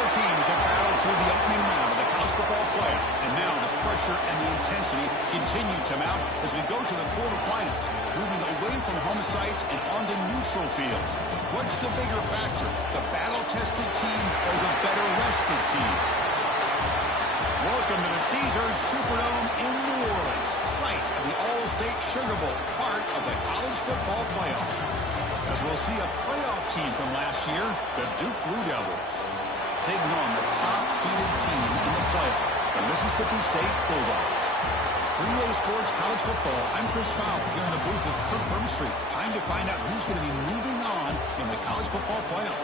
Four teams have battled through the opening round of the college football playoff, and now the pressure and the intensity continue to mount as we go to the quarterfinals, moving away from home sites and onto neutral fields. What's the bigger factor, the battle-tested team or the better-rested team? Welcome to the Caesars Superdome in New Orleans, site of the All-State Sugar Bowl, part of the college football playoff. As we'll see a playoff team from last year, the Duke Blue Devils, taking on the top-seeded team in the playoff, the Mississippi State Bulldogs. 3A Sports College Football, I'm Chris Fowler here in the booth with Kirk Burnstreet. Time to find out who's going to be moving on in the college football playoff.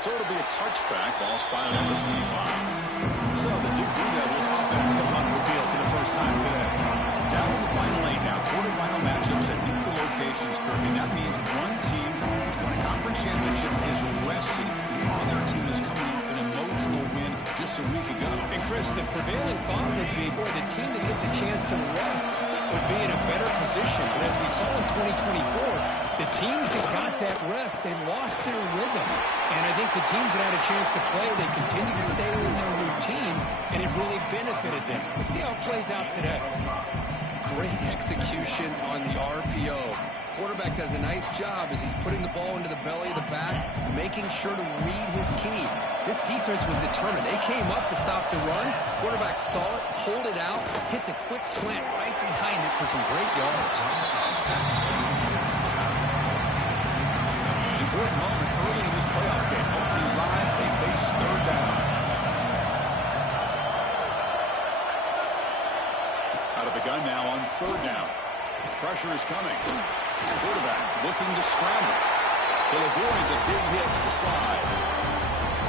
So it'll be a touchback, ball spotted at the 25. So the Duke Blue Devils offense comes onto the field for the first time today. Down to the final 8 now, quarterfinal matchups at neutral locations, Kirby. That means one team which won a conference championship is resting. The other team is coming off an emotional win just a week ago. And Chris, the prevailing thought would be, boy, the team that gets a chance to rest would be in a better position. But as we saw in 2024, the teams that got that rest, they lost their rhythm. And I think the teams that had a chance to play, they continue to stay in their routine, and it really benefited them. Let's see how it plays out today. Great execution on the RPO. Quarterback does a nice job as he's putting the ball into the belly of the back, making sure to read his key. This defense was determined. They came up to stop the run. Quarterback saw it, pulled it out, hit the quick slant right behind it for some great yards. Important moment early in this playoff game. Opening drive, they face third down. Out of the gun now on third down. Pressure is coming. Quarterback looking to scramble. He'll avoid the big hit at the slide.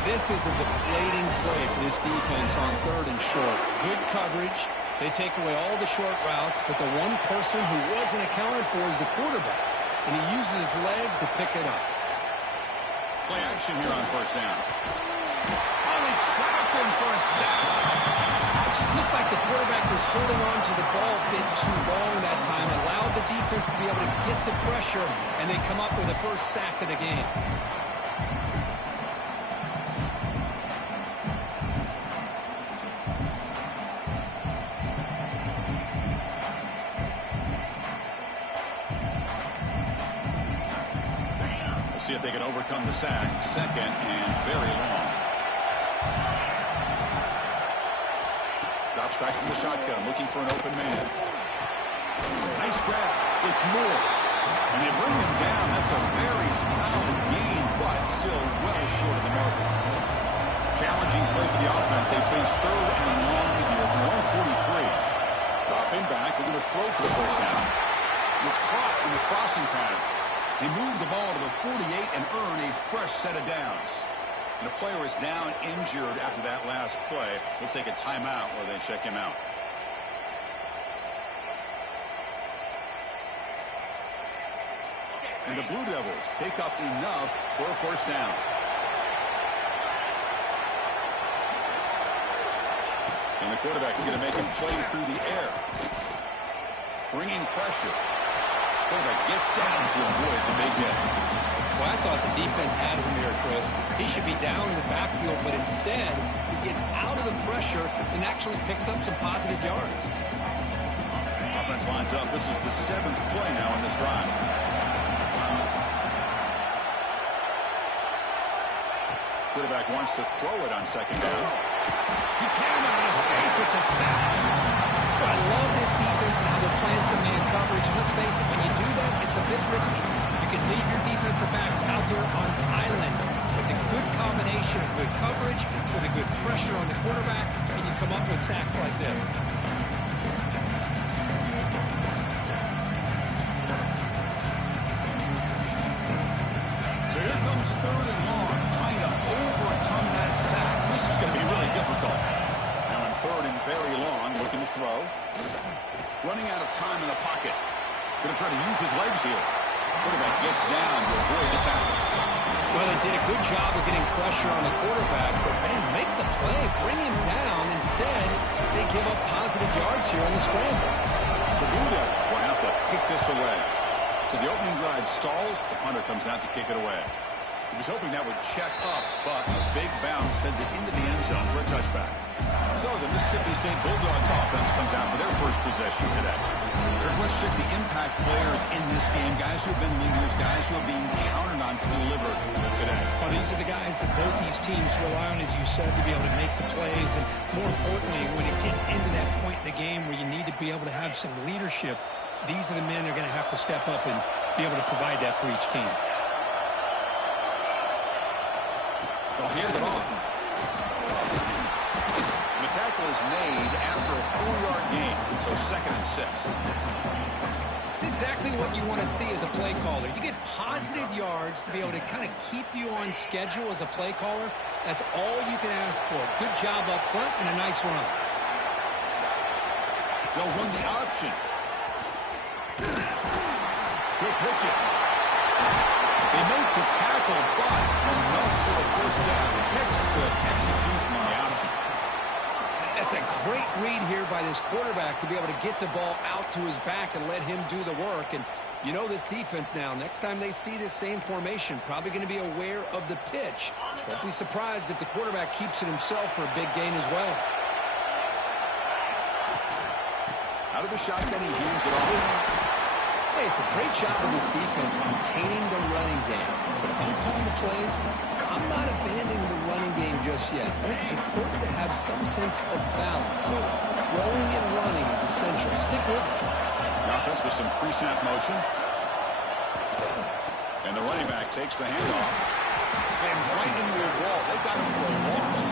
This is a deflating play for this defense on third and short. Good coverage. They take away all the short routes, but the one person who wasn't accounted for is the quarterback, and he uses his legs to pick it up. Play action here on first down. Only trapped him for a sack. It just looked like the quarterback was holding on to the ball a bit too long that time, allowed the defense to be able to get the pressure, and they come up with the first sack of the game. See if they can overcome the sack. Second and very long. Drops back to the shotgun, looking for an open man. Nice grab. It's Moore. And they bring him down. That's a very solid gain, but still well short of the marker. Challenging play for the offense. They face third and long here from 143. Dropping back. They're going to throw for the first down. It's caught in the crossing pattern. They move the ball to the 48 and earn a fresh set of downs. And a player is down injured after that last play. We'll take a timeout where they check him out. And the Blue Devils pick up enough for a first down. And the quarterback is going to make him play through the air. Bringing pressure. Quarterback gets down to avoid the big hit. Well, I thought the defense had him here, Chris. He should be down in the backfield, but instead, he gets out of the pressure and actually picks up some positive yards. Offense lines up. This is the 7th play now in this drive. Quarterback wants to throw it on second down. He cannot escape. It's a sack. I love this defense and how they're playing some man coverage. And let's face it, when you do that, it's a bit risky. You can leave your defensive backs out there on islands. But the good combination of good coverage with a good pressure on the quarterback, and you come up with sacks like this. So here comes third and long, trying to overcome that sack. This is going to be really difficult. Now on third and very long, looking to throw. time in the pocket. Going to try to use his legs here. Quarterback gets down to avoid the tackle. Well, they did a good job of getting pressure on the quarterback, but, man, make the play, bring him down. Instead, they give up positive yards here on the scramble. The Blue Devils will have to kick this away. So the opening drive stalls. The punter comes out to kick it away. He was hoping that would check up, but a big bounce sends it into the end zone for a touchback. So the Mississippi State Bulldogs offense comes out for their first possession today. Kirk, let's check the impact players in this game, guys who have been leaders, guys who are being counted on to deliver today. Well, these are the guys that both these teams rely on, as you said, to be able to make the plays. And more importantly, when it gets into that point in the game where you need to be able to have some leadership, these are the men that are going to have to step up and be able to provide that for each team. They'll hand it off. And the tackle is made after a 4-yard gain, so 2nd and 6. It's exactly what you want to see as a play caller. You get positive yards to be able to kind of keep you on schedule as a play caller. That's all you can ask for. Good job up front and a nice run. They'll run the option. He'll pitch it. They make the tackle, but enough for a first down. Textbook execution on the option. That's a great read here by this quarterback to be able to get the ball out to his back and let him do the work. And you know this defense now. Next time they see this same formation, probably going to be aware of the pitch. Don't be surprised if the quarterback keeps it himself for a big gain as well. Out of the shotgun, he hands it off. Hey, it's a great job of this defense containing the running game. But if I'm calling the plays, I'm not abandoning the running game just yet. I think it's important to have some sense of balance. So throwing and running is essential. Stick with it. The offense with some pre-snap motion. And the running back takes the handoff. Sends right into a wall. They've got him for a loss.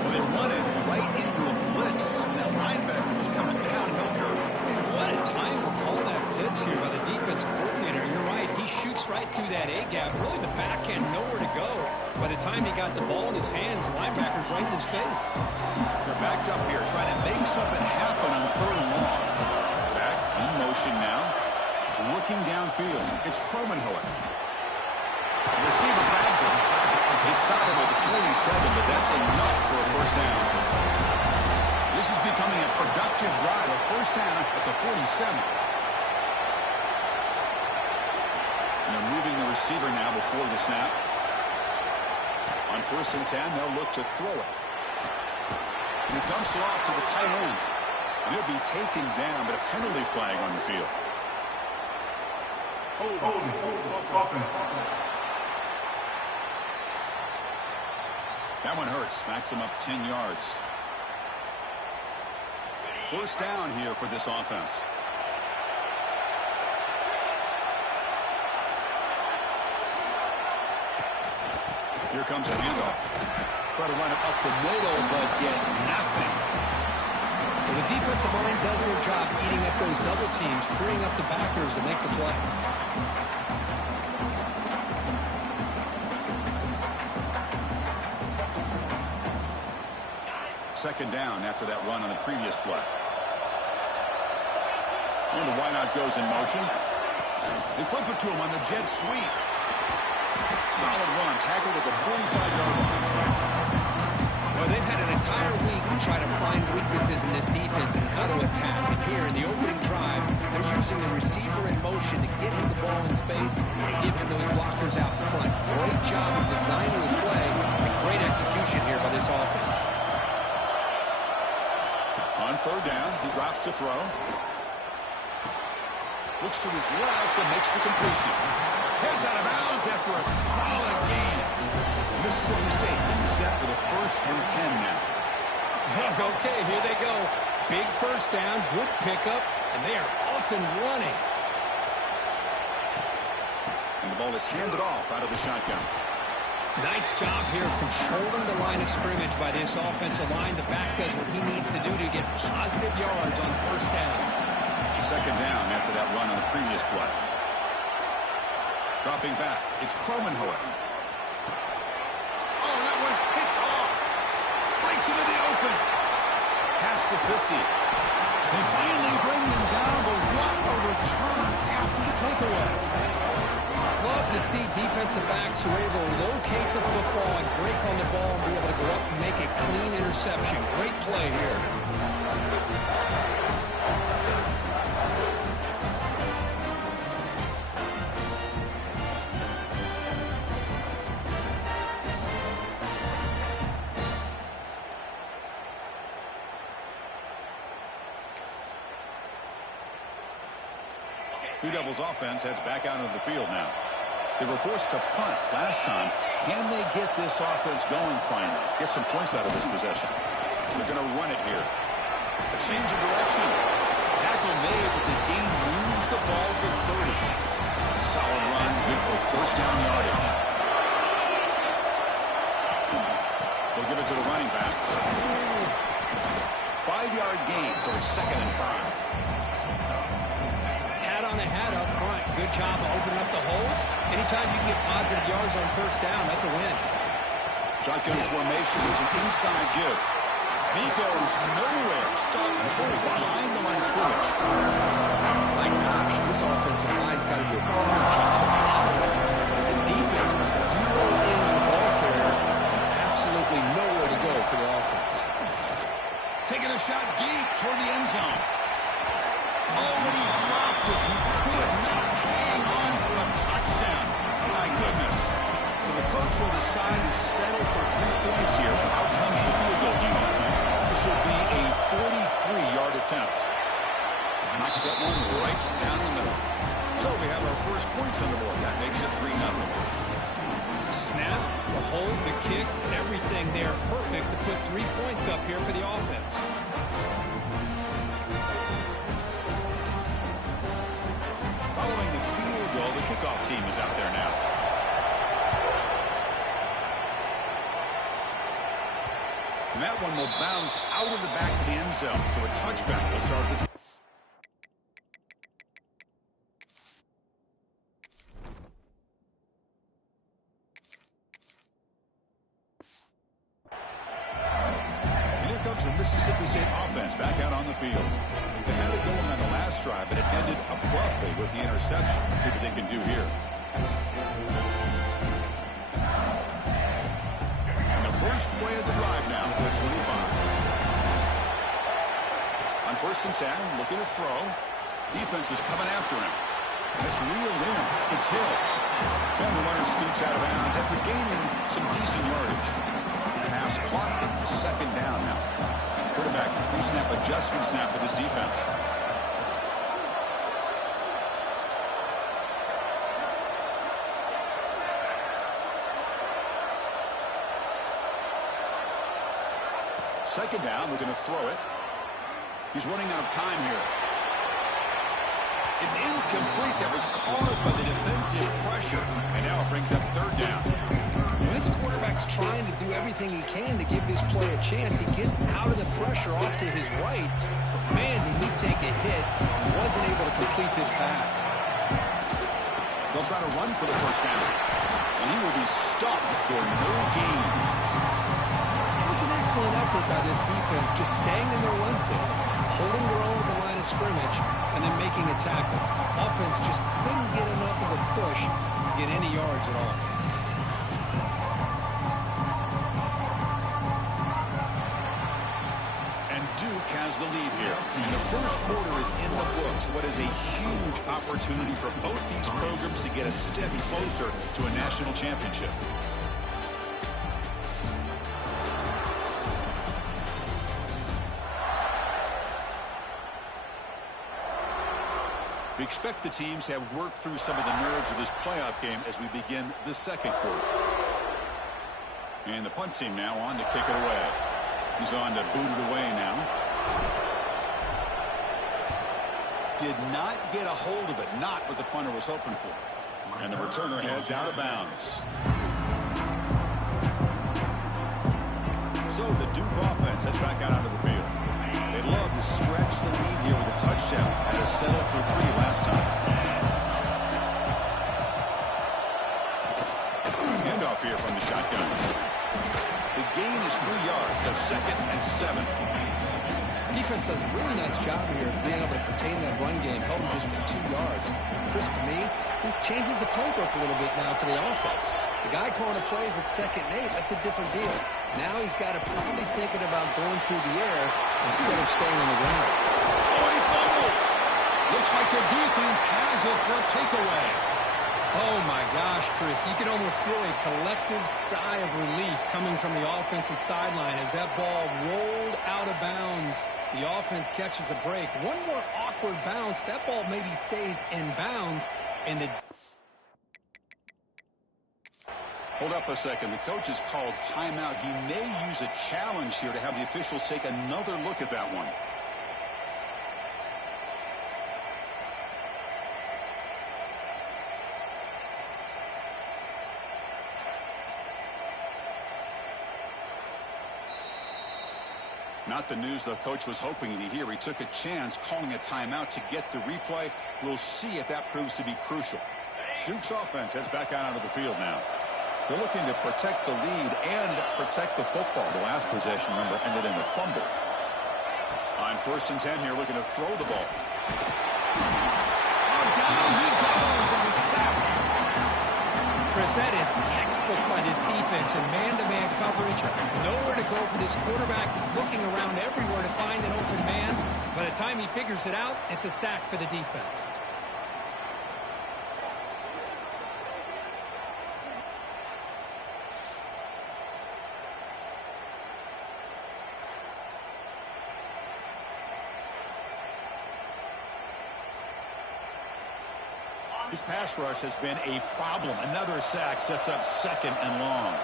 Well, they run it right into a blitz. That linebacker was coming downhill curve. What a time to call that blitz here by the defensive coordinator. You're right. He shoots right through that A-gap. Really the back end, nowhere to go. By the time he got the ball in his hands, the linebacker's right in his face. They're backed up here trying to make something happen on 3rd and long. Back in motion now. Looking downfield. It's Cromenhoek. The receiver grabs him. They stop him at the 47, but that's enough for a first down. This is becoming a productive drive, a first down at the 47. And they're moving the receiver now before the snap. On 1st and 10, they'll look to throw it. And he dumps it off to the tight end. And he'll be taken down, but a penalty flag on the field. That one hurts. Smacks him up 10 yards. First down here for this offense. Here comes a handoff. Try to run it up the middle, but get nothing. Well, the defensive line does their job eating up those double teams, freeing up the backers to make the play. Second down after that run on the previous play. And the wideout goes in motion. They flip it to him on the jet sweep. Solid run, tackled at the 45-yard line. Well, they've had an entire week to try to find weaknesses in this defense and how to attack. And here in the opening drive, they're using the receiver in motion to get him the ball in space and give him those blockers out in front. Great job of designing the play and great execution here by this offense. On 3rd down, he drops to throw. Looks to his left and makes the completion. Heads out of bounds after a solid gain. Mississippi State getting set for the 1st and 10 now. Okay, here they go. Big first down, good pickup, and they are off and running. And the ball is handed off out of the shotgun. Nice job here of controlling the line of scrimmage by this offensive line. The back does what he needs to do to get positive yards on first down. Second down after that run on the previous play. Dropping back, it's Cromenhoek. Oh, that one's picked off. Breaks into the open. Past the 50. They finally bring them down, but what a return after the takeaway. Love to see defensive backs who are able to locate the football and break on the ball and be able to go up and make a clean interception. Great play here. Blue Devils offense heads back out of the field now. They were forced to punt last time. Can they get this offense going finally? Get some points out of this possession. They're going to run it here. A change of direction. Tackle made, but the game moves the ball to 30. Solid run, good for first down yardage. They'll give it to the running back. 5-yard gain, so it's 2nd and 5. On a hat up front. Good job of opening up the holes. Anytime you can get positive yards on first down, that's a win. Shotgun formation. There's an inside give. He goes nowhere. Starting behind the line of scrimmage. My gosh, this offensive line's got to do a better job of blocking. The defense was zeroed in on the ball carrier and absolutely nowhere to go for the offense. Taking a shot deep toward the end zone. Oh, he dropped it. He could not hang on for a touchdown. My goodness. So the coach will decide to settle for 3 points here. Out comes the field goal unit. This will be a 43-yard attempt. Knocks that one right down the middle. So we have our first points on the board. That makes it 3-0. Snap, the hold, the kick, everything there perfect to put 3 points up here for the offense. Following the field goal, the kickoff team is out there now. And that one will bounce out of the back of the end zone, so a touchback will start the... And here comes the Mississippi State offense back out on the field. They had it going on the last drive, but it ended abruptly with the interception. Let's see what they can do here. And the first play of the drive now for the 25. On 1st and 10, looking to throw. Defense is coming after him. And it's reeled in. It's Hill. And the runner scoots out of bounds after gaining some decent yardage. Pass clock, 2nd down now. Quarterback pre-snap adjustment snap for this defense. Second down, we're going to throw it. He's running out of time here. It's incomplete. That was caused by the defensive pressure. And now it brings up 3rd down. This quarterback's trying to do everything he can to give this play a chance. He gets out of the pressure off to his right. But man, did he take a hit and wasn't able to complete this pass. They'll try to run for the 1st down. And he will be stuffed for no gain. It was an excellent effort by this defense, just staying in their run fits, holding their own at the line of scrimmage, and then making a tackle. Offense just couldn't get enough of a push to get any yards at all. Duke has the lead here. And the first quarter is in the books. What is a huge opportunity for both these programs to get a step closer to a national championship. We expect the teams to have worked through some of the nerves of this playoff game as we begin the 2nd quarter. And the punt team now on to kick it away. He's on to boot it away now. Did not get a hold of it. Not what the punter was hoping for. And the returner heads out of bounds. So the Duke offense heads back out onto the field. They love to stretch the lead here with a touchdown. Had to settle for 3 last time. Handoff here from the shotgun. The gain is 3 yards, so 2nd and 7. Defense does a really nice job here of being able to contain that run game, held him just to 2 yards. Chris, to me, this changes the playbook a little bit now for the offense. The guy calling the plays at 2nd and 8, that's a different deal. Now he's got to probably thinking about going through the air instead of staying on the ground. Oh, he fumbles. Looks like the defense has it for a takeaway. Oh, my gosh, Chris. You can almost feel a collective sigh of relief coming from the offensive sideline as that ball rolled out of bounds. The offense catches a break. One more awkward bounce. That ball maybe stays in bounds. And the... Hold up a second. The coach has called timeout. He may use a challenge here to have the officials take another look at that one. Not the news the coach was hoping to hear. He took a chance calling a timeout to get the replay. We'll see if that proves to be crucial. Duke's offense heads back out onto the field now. They're looking to protect the lead and protect the football. The last possession, remember, ended in a fumble. On 1st and 10 here, looking to throw the ball. Oh, down he goes as a sack. Chris, that is textbook by this defense and man-to-man coverage. Nowhere to go for this quarterback. He's looking around everywhere to find an open man. By the time he figures it out, it's a sack for the defense. His pass rush has been a problem. Another sack sets up 2nd and long.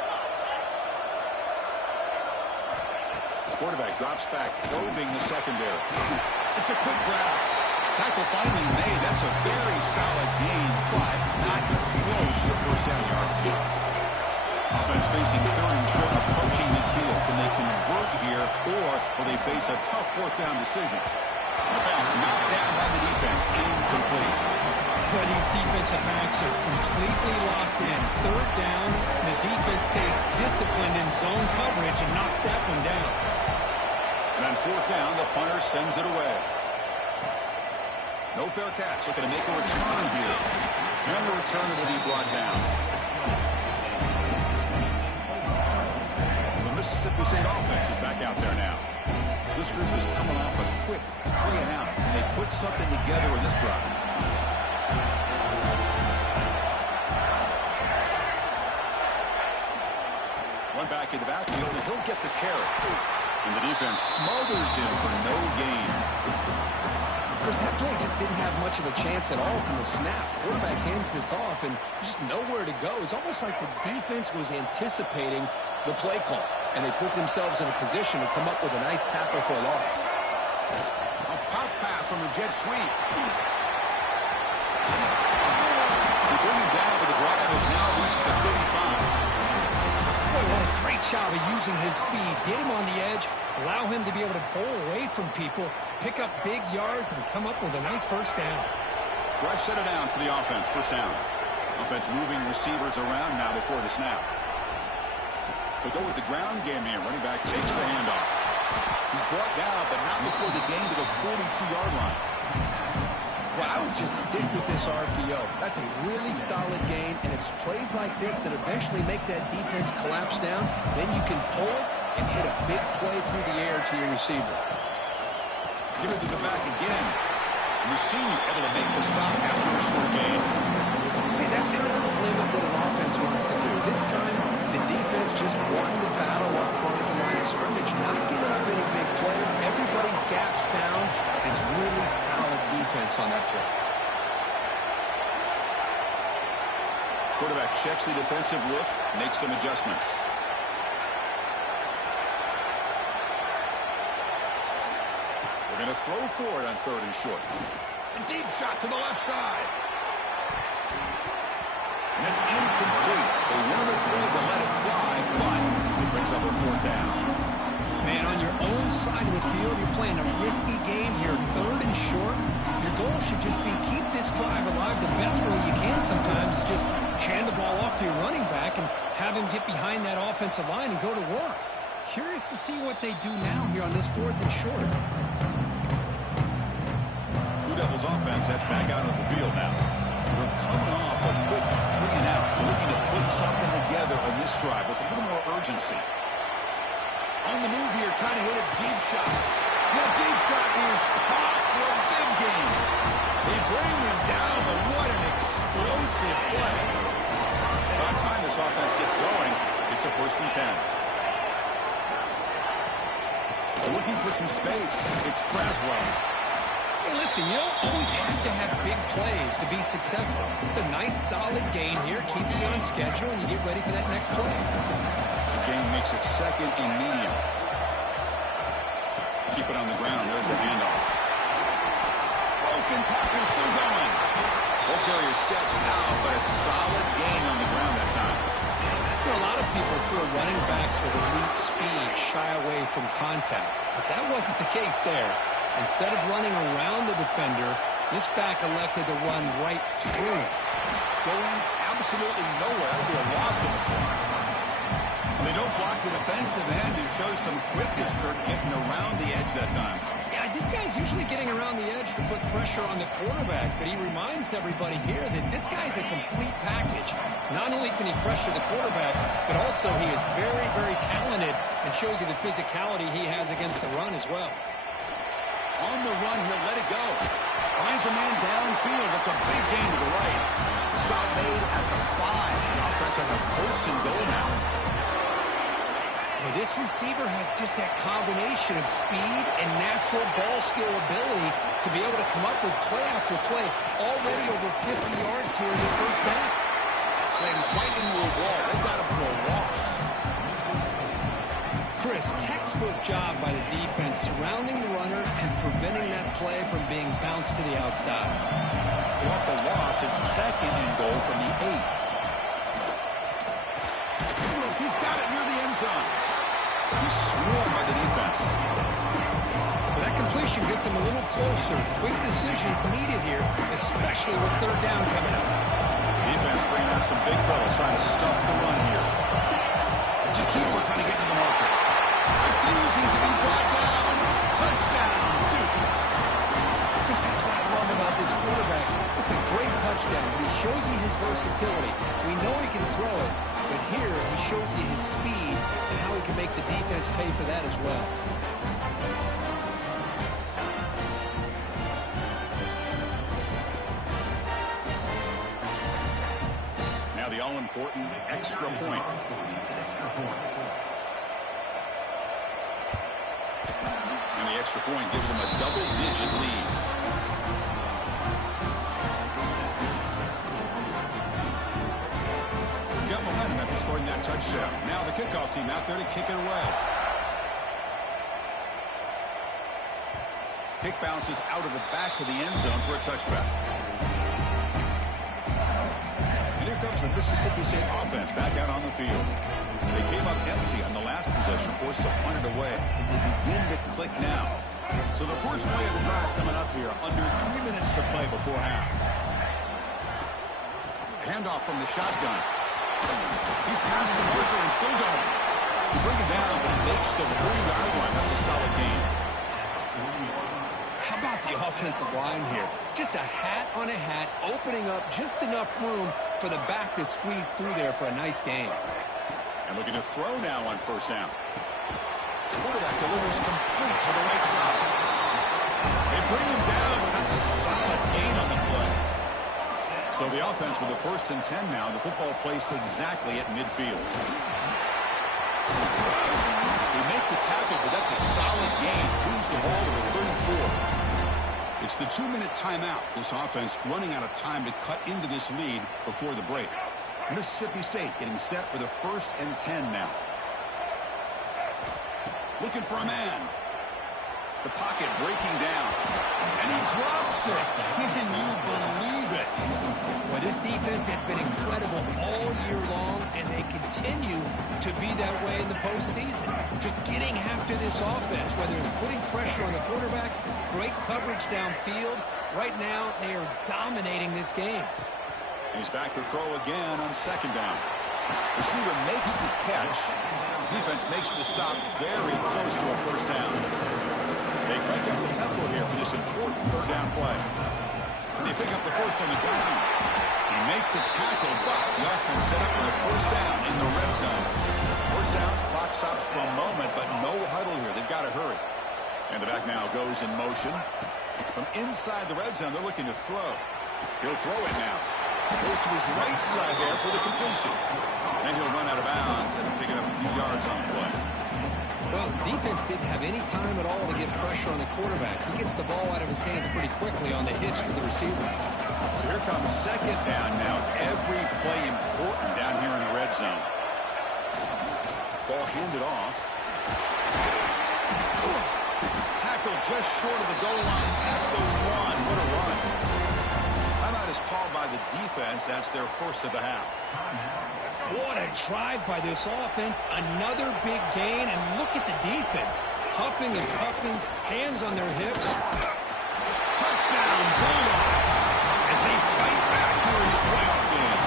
Quarterback drops back, probing the secondary. It's a quick grab. Tackle finally made. That's a very solid gain, but not close to 1st down yard. Offense facing 3rd and short, approaching midfield. Can they convert here, or will they face a tough 4th down decision? The pass knocked down by the defense. Incomplete. But these defensive backs are completely locked in. 3rd down, the defense stays disciplined in zone coverage and knocks that one down. And on 4th down, the punter sends it away. No fair catch. Looking to make a return here. And the return will be brought down. The Mississippi State offense is back out there now. This group is coming off a quick 3 and out. And they put something together in this drive. One back in the backfield, and he'll get the carry. And the defense smothers him for no gain. Chris, that play just didn't have much of a chance at all from the snap. Quarterback hands this off, and just nowhere to go. It's almost like the defense was anticipating the play call, and they put themselves in a position to come up with a nice tackle for a loss. A pop pass on the jet sweep. They bring him down, but the drive has now reached the 35. Boy, what a great job of using his speed. Get him on the edge, allow him to be able to pull away from people, pick up big yards, and come up with a nice 1st down. Fresh set of downs for the offense. 1st down. Offense moving receivers around now before the snap. They'll go with the ground game here. Running back takes the handoff. He's brought down, but not before the gain to the 42-yard line. Well, I would just stick with this RPO. That's a really solid gain, and it's plays like this that eventually make that defense collapse down. Then you can pull it and hit a big play through the air to your receiver. Give it to the back again. And the senior able to make the stop after a short gain. See, that's how you limit what an offense wants to do. This time, the defense just won the battle up front at the line of scrimmage, not giving up any big plays. Everybody's gap sound. It's really solid defense on that play. Quarterback checks the defensive look, makes some adjustments. They're going to throw for it on 3rd and short. A deep shot to the left side. And it's incomplete. They weren't afraid to let it fly, but it brings up a 4th down. Man, on your own side of the field, you're playing a risky game here. 3rd and short. Your goal should just be keep this drive alive the best way you can sometimes. Just hand the ball off to your running back and have him get behind that offensive line and go to work. Curious to see what they do now here on this 4th and short. Blue Devils offense heads back out of the field now. We're coming off a quick 3 and out, so looking to put something together on this drive with a little more urgency. On the move here, trying to hit a deep shot. That deep shot is hot for a big game. They bring him down, but what an explosive play. By the time this offense gets going, it's a 1st and 10. Looking for some space. It's Braswell. Hey, listen, you don't always have to have big plays to be successful. It's a nice, solid gain here. Keeps you on schedule, and you get ready for that next play. The game makes it 2nd and medium. Keep it on the ground. There's the handoff. Broken tackle, still going. Ball carrier steps out, but a solid gain on the ground that time. You know, a lot of people feel running backs with elite speed shy away from contact, but that wasn't the case there. Instead of running around the defender, this back elected to run right through him. Going absolutely nowhere. It'll be a loss of it. They don't block the defensive end and show some quickness, Kirk, getting around the edge that time. Yeah, this guy's usually getting around the edge to put pressure on the quarterback, but he reminds everybody here that this guy's a complete package. Not only can he pressure the quarterback, but also he is very, very talented and shows you the physicality he has against the run as well. On the run, he'll let it go. Finds a man downfield. That's a big gain to the right. Stop made at the 5. The offense has a 1st and goal now. Well, this receiver has just that combination of speed and natural ball skill ability to be able to come up with play after play. Already over 50 yards here in this 1st half. Slams right into a wall. They've got him for a loss. Chris, textbook job by the defense surrounding the runner and preventing that play from being bounced to the outside. So off the loss, it's 2nd and goal from the 8. He's got it near the end zone. He's swarmed by the defense. That completion gets him a little closer. Quick decisions needed here, especially with 3rd down coming up. Defense bringing out some big fellas trying to stuff the run here. Jaquil trying to get into the market. Refusing to be brought down. Touchdown, Duke. Chris, that's what I love about this quarterback. It's a great touchdown, but he shows you his versatility. We know he can throw it, but here he shows you his speed and how he can make the defense pay for that as well. Now the all-important extra point. And the extra point gives them a double-digit lead. Got momentum after scoring that touchdown. Now the kickoff team out there to kick it away. Kick bounces out of the back of the end zone for a touchback. And here comes the Mississippi State offense back out on the field. They came up empty on the last possession, forced to punt it away. And they begin to click now. So the first play of the drive coming up here, under 3 minutes to play before half. Handoff from the shotgun. He's past the marker and still going. He brings it down, but he makes the 40-yard line. That's a solid gain. How about the offensive line here? Just a hat on a hat, opening up just enough room for the back to squeeze through there for a nice gain. And looking to throw now on 1st down. Quarterback delivers complete to the right side. They bring him down, but that's a solid gain on the play. So the offense with the 1st and 10 now. The football placed exactly at midfield. They make the tackle, but that's a solid gain. Moves the ball to the 34. It's the 2-minute timeout. This offense running out of time to cut into this lead before the break. Mississippi State getting set for the 1st and 10 now. Looking for a man. The pocket breaking down. And he drops it. Can you believe it? Well, this defense has been incredible all year long, and they continue to be that way in the postseason. Just getting after this offense, whether it's putting pressure on the quarterback, great coverage downfield. Right now, they are dominating this game. He's back to throw again on 2nd down. Receiver makes the catch. Defense makes the stop very close to a first down. They crank up the tempo here for this important third down play. They pick up the first on the ground. They make the tackle, but the offense set up with a first down in the red zone. First down, clock stops for a moment, but no huddle here. They've got to hurry. And the back now goes in motion. From inside the red zone, they're looking to throw. He'll throw it now. Goes to his right side there for the completion. And he'll run out of bounds and pick up a few yards on the play. Well, defense didn't have any time at all to get pressure on the quarterback. He gets the ball out of his hands pretty quickly on the hitch to the receiver. So here comes second down now. Every play important down here in the red zone. Ball handed off. Tackle just short of the goal line at the one. What a run. Timeout is called by the defense. That's their first of the half. What a drive by this offense. Another big gain, and look at the defense. Huffing and puffing, hands on their hips. Touchdown, Bulldogs, as they fight back here in this playoff game.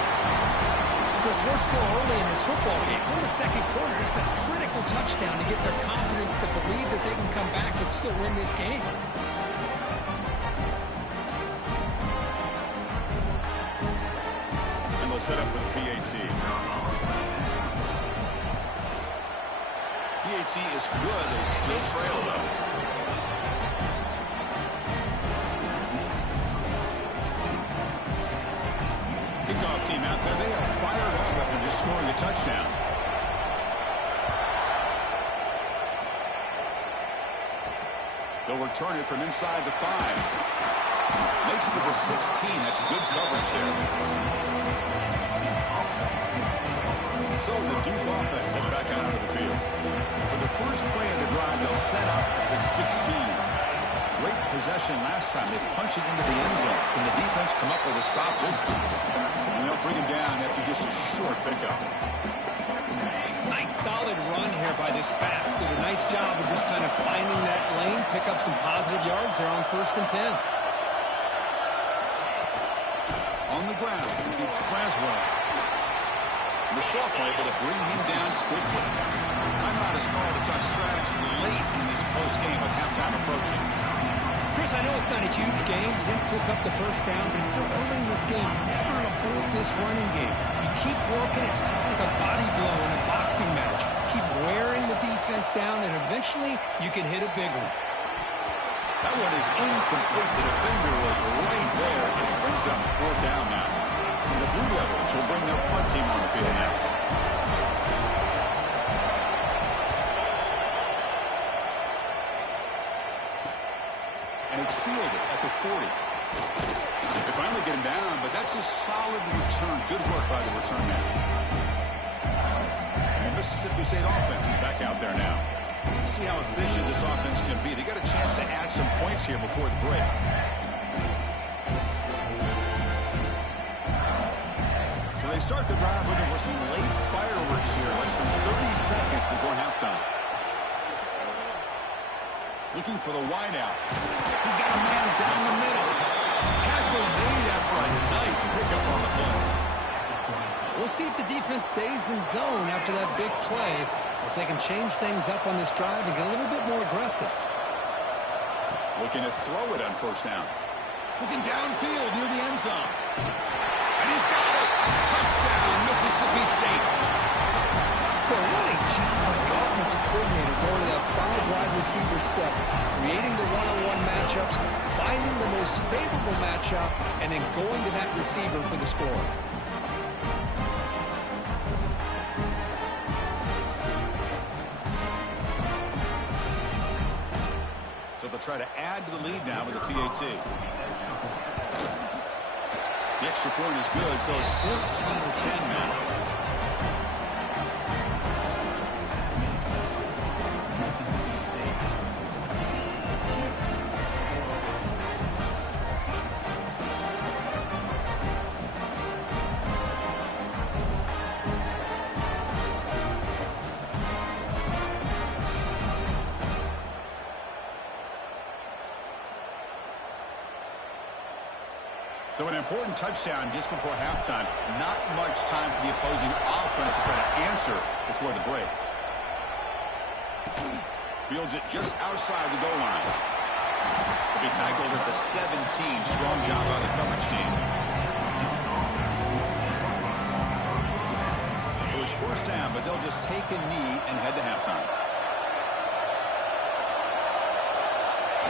Chris, we're still early in this football game. We're in the second quarter. It's a critical touchdown to get their confidence to believe that they can come back and still win this game. And they'll set up for the PAT. PAT is good. They still trail, though. Kickoff team out there. They are fired up after just scoring a touchdown. They'll return it from inside the 5. Makes it to the 16. That's good coverage there. So the Duke offense heads back out onto the field. For the first play of the drive, they'll set up at the 16. Great possession last time. They punch it into the end zone. Can the defense come up with a stop this time? And they'll bring him down after just a short pickup. Nice solid run here by this back. Did a nice job of just kind of finding that lane, pick up some positive yards there on 1st and 10. On the ground, it's Braswell. The sophomore able to bring him down quickly. Timeout is called to talk strategy late in this close game with halftime approaching. Chris, I know it's not a huge game. You didn't pick up the first down, but it's still early in this game. Never abort this running game. You keep working. It's kind of like a body blow in a boxing match. Keep wearing the defense down, and eventually you can hit a big one. That one is incomplete. The defender was right there, and it brings up 4th down now. And the Blue Devils will bring their punt team on the field now. And it's fielded at the 40. They finally get him down, but that's a solid return. Good work by the return man. And the Mississippi State offense is back out there now. See how efficient this offense can be. They got a chance to add some points here before the break. So they start the drive looking for some late fireworks here. Less than 30 seconds before halftime. Looking for the wideout. He's got a man down the middle. Tackle made after a nice pickup on the play. We'll see if the defense stays in zone after that big play. If they can change things up on this drive and get a little bit more aggressive. Looking to throw it on 1st down. Looking downfield near the end zone. And he's got it. Touchdown, Mississippi State. Well, what a job by the offensive coordinator going to that 5-wide receiver set, creating the one-on-one matchups, finding the most favorable matchup, and then going to that receiver for the score. So they'll try to add to the lead now with the PAT. The extra point is good, so it's 14-10 now. So an important touchdown just before halftime. Not much time for the opposing offense to try to answer before the break. Fields it just outside the goal line. He'll be tackled at the 17. Strong job by the coverage team. So it's first down, but they'll just take a knee and head to halftime.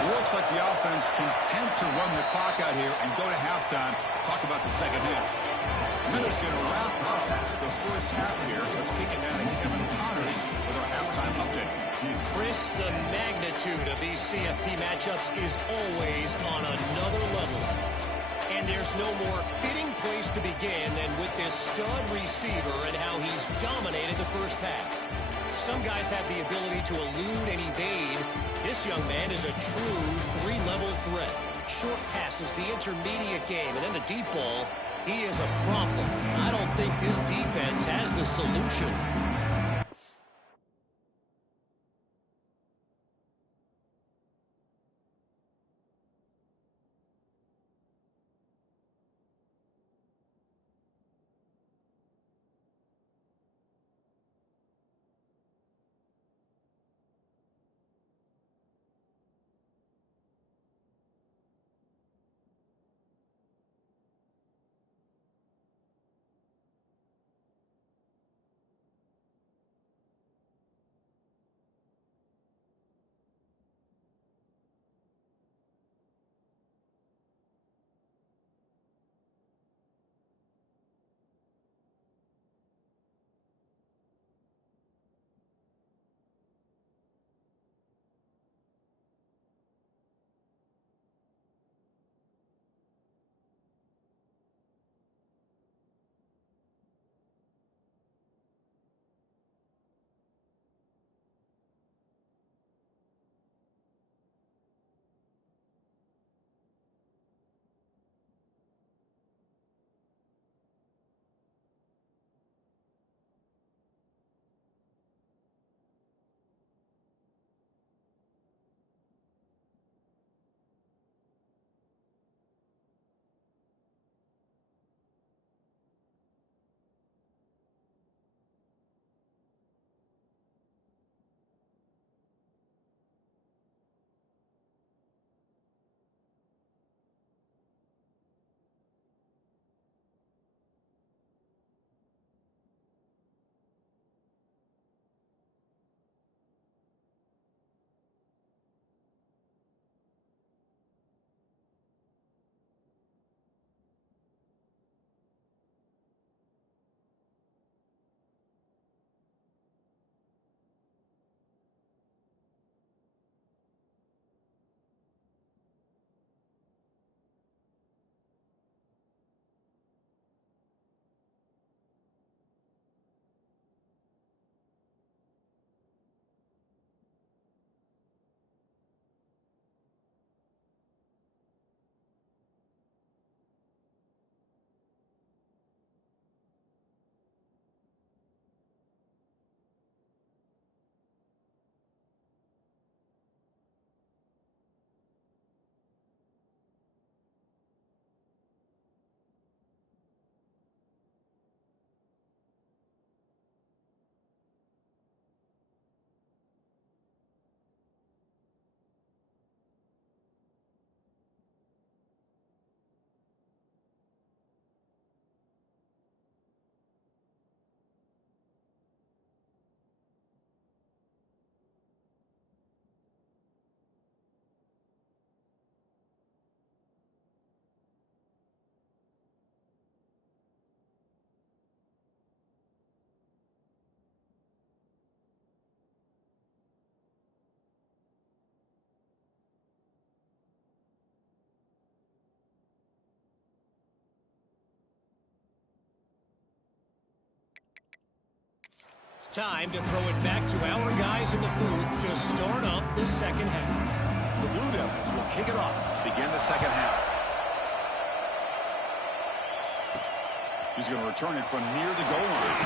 It looks like the offense content to run the clock out here and go to halftime. Talk about the second half. Minutes going to wrap up the first half here. Let's kick it down to Kevin Connors with our halftime update. Chris, the magnitude of these CFP matchups is always on another level. And there's no more fitting place to begin than with this stud receiver and how he's dominated the first half. Some guys have the ability to elude and evade. This young man is a true three-level threat. Short passes, the intermediate game, and then the deep ball. He is a problem. I don't think this defense has the solution. It's time to throw it back to our guys in the booth to start up the second half. The Blue Devils will kick it off to begin the second half. He's going to return it from near the goal line.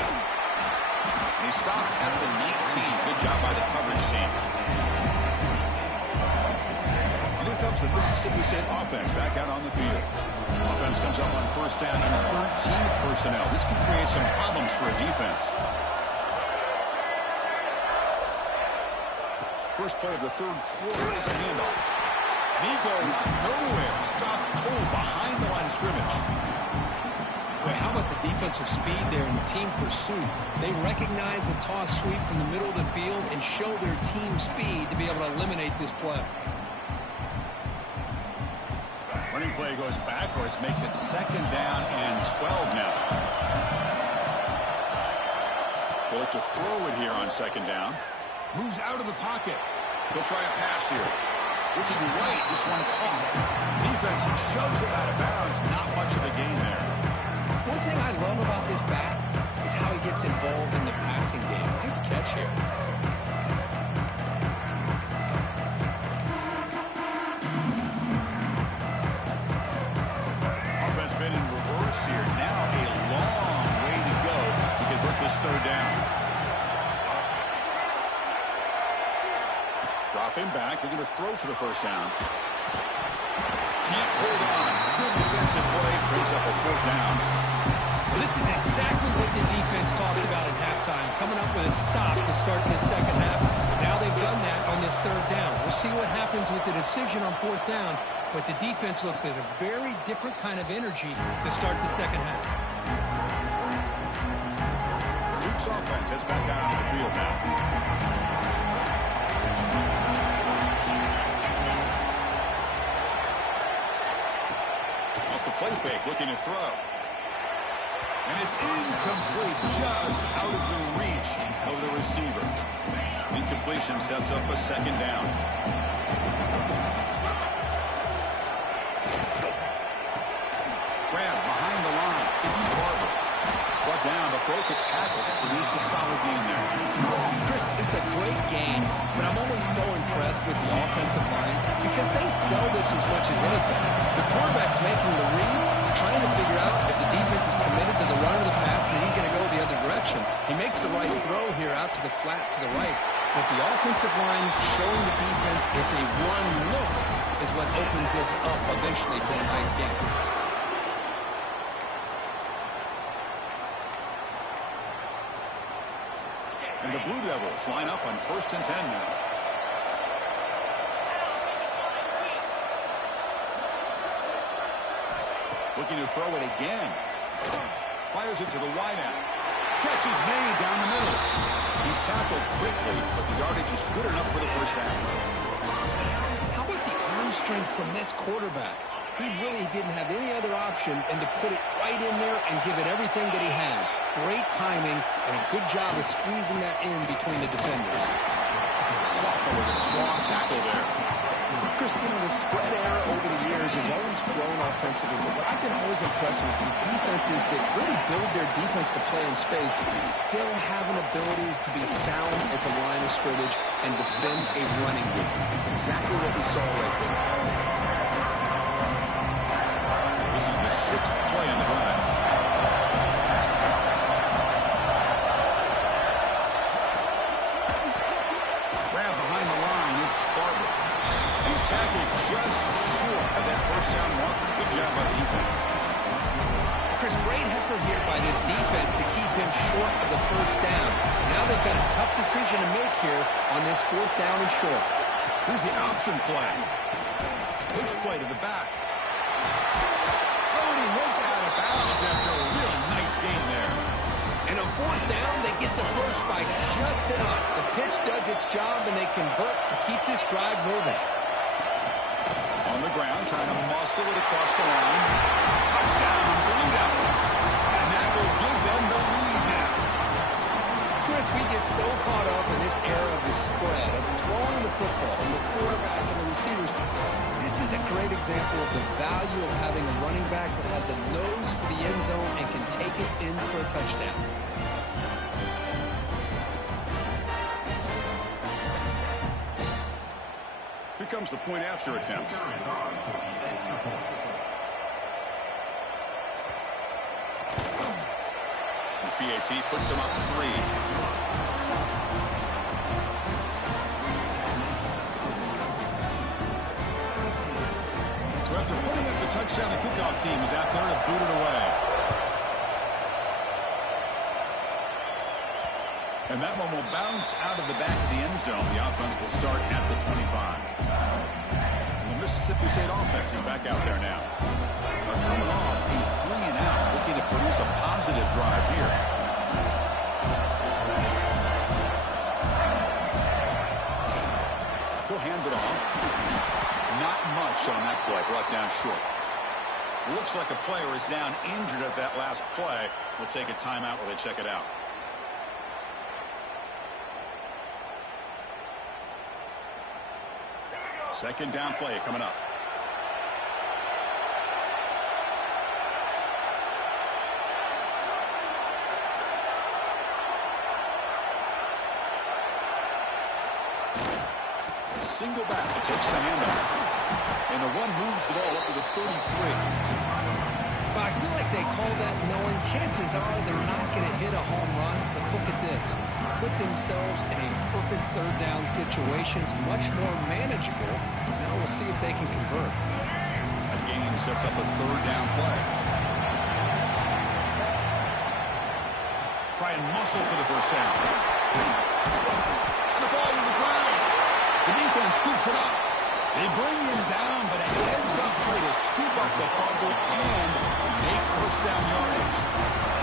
And he stopped at the 19. Good job by the coverage team. And here comes the Mississippi State offense back out on the field. Offense comes up on first down and 13 personnel. This could create some problems for a defense. First play of the third quarter is a handoff. And he goes nowhere. Stopped cold behind the line of scrimmage. Well, how about the defensive speed there in team pursuit? They recognize the toss sweep from the middle of the field and show their team speed to be able to eliminate this play. Running play goes backwards, makes it 2nd down and 12 now. They'll look to throw it here on 2nd down. Moves out of the pocket. He'll try a pass here. Looking right, this one caught. Defense shoves it out of bounds. Not much of a gain there. One thing I love about this back is how he gets involved in the passing game. Nice catch here. Offense been in reverse here. Now a long way to go to convert this 3rd down. Drop him back. They're going to throw for the 1st down. Can't hold on. Good defensive play. Brings up a 4th down. Well, this is exactly what the defense talked about at halftime, coming up with a stop to start this 2nd half. Now they've done that on this 3rd down. We'll see what happens with the decision on 4th down, but the defense looks at a very different kind of energy to start the 2nd half. Duke's offense heads back out on the field now. Off the play fake, looking to throw. And it's incomplete, just out of the reach of the receiver. Incompletion sets up a 2nd down. Grab behind the line. It's Barber. Brought down, but broke a tackle. Produces a solid gain there. Chris, it's a great game, but I'm always so impressed with the offensive line because they sell this as much as anything. The quarterback's making the read, trying to figure out if the defense is committed to the run or the pass, and then he's going to go the other direction. He makes the right throw here out to the flat to the right, but the offensive line showing the defense it's a run look is what opens this up eventually for a nice game. And the Blue Devils line up on 1st and 10 now. Looking to throw it again. Fires it to the wideout. Catch is made down the middle. He's tackled quickly, but the yardage is good enough for the 1st down. How about the arm strength from this quarterback? He really didn't have any other option than to put it right in there and give it everything that he had. Great timing and a good job of squeezing that in between the defenders. Sophomore with a strong tackle there. Chris, the spread era over the years has always grown offensively, but what I've been always impressed with the defenses that really build their defense to play in space still have an ability to be sound at the line of scrimmage and defend a running game. It's exactly what we saw right there. This is the 6th play on the drive. Grab behind the line. It's Barber. He's tackled just short of that 1st down marker. Good job by the defense. Chris, great effort here by this defense to keep him short of the 1st down. Now they've got a tough decision to make here on this 4th down and short. Here's the option play. Pitch play to the back. Oh, and he hits out of bounds after a really nice gain there. And on 4th down, they get the first by just enough. The pitch does its job, and they convert to keep this drive moving. On the ground, trying to muscle it across the line. Touchdown, Blue Devils. And that will give them the lead now. Chris, we get so caught up in this era of the spread, of throwing the football, and the quarterback and the receivers. This is a great example of the value of having a running back that has a nose for the end zone and can take it in for a touchdown. Here comes the point after attempt. The PAT puts him up 3. So after putting up the touchdown, the kickoff team is out there to boot it away. And that one will bounce out of the back of the end end zone. The offense will start at the 25. The Mississippi State offense is back out there now. They're coming off a 3-and-out, looking to produce a positive drive here. He'll hand it off. Not much on that play, brought down short. Looks like a player is down injured at that last play. We'll take a timeout while they check it out. Second down play coming up. Single back, takes the handoff. And the run moves the ball up to the 33. Well, I feel like they call that knowing chances are they're not going to hit a home run. But look at this. Put themselves in a perfect third down situation. It's much more manageable. Now we'll see if they can convert. That game sets up a third down play. Try and muscle for the first down. And the ball to the ground. The defense scoops it up. They bring him down, but it ends up play to scoop up the fumble and make first down yardage.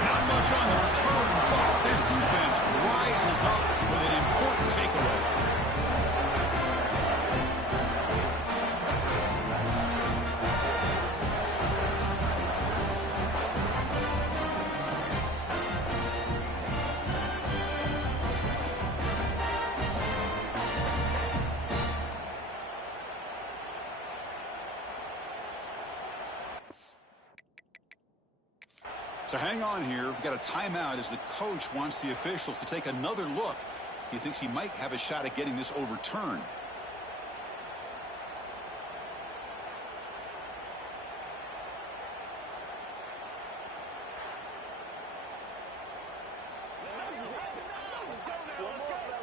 Not much on the return, but this defense rises up with an important takeaway. So hang on here. We've got a timeout as the coach wants the officials to take another look. He thinks he might have a shot at getting this overturned.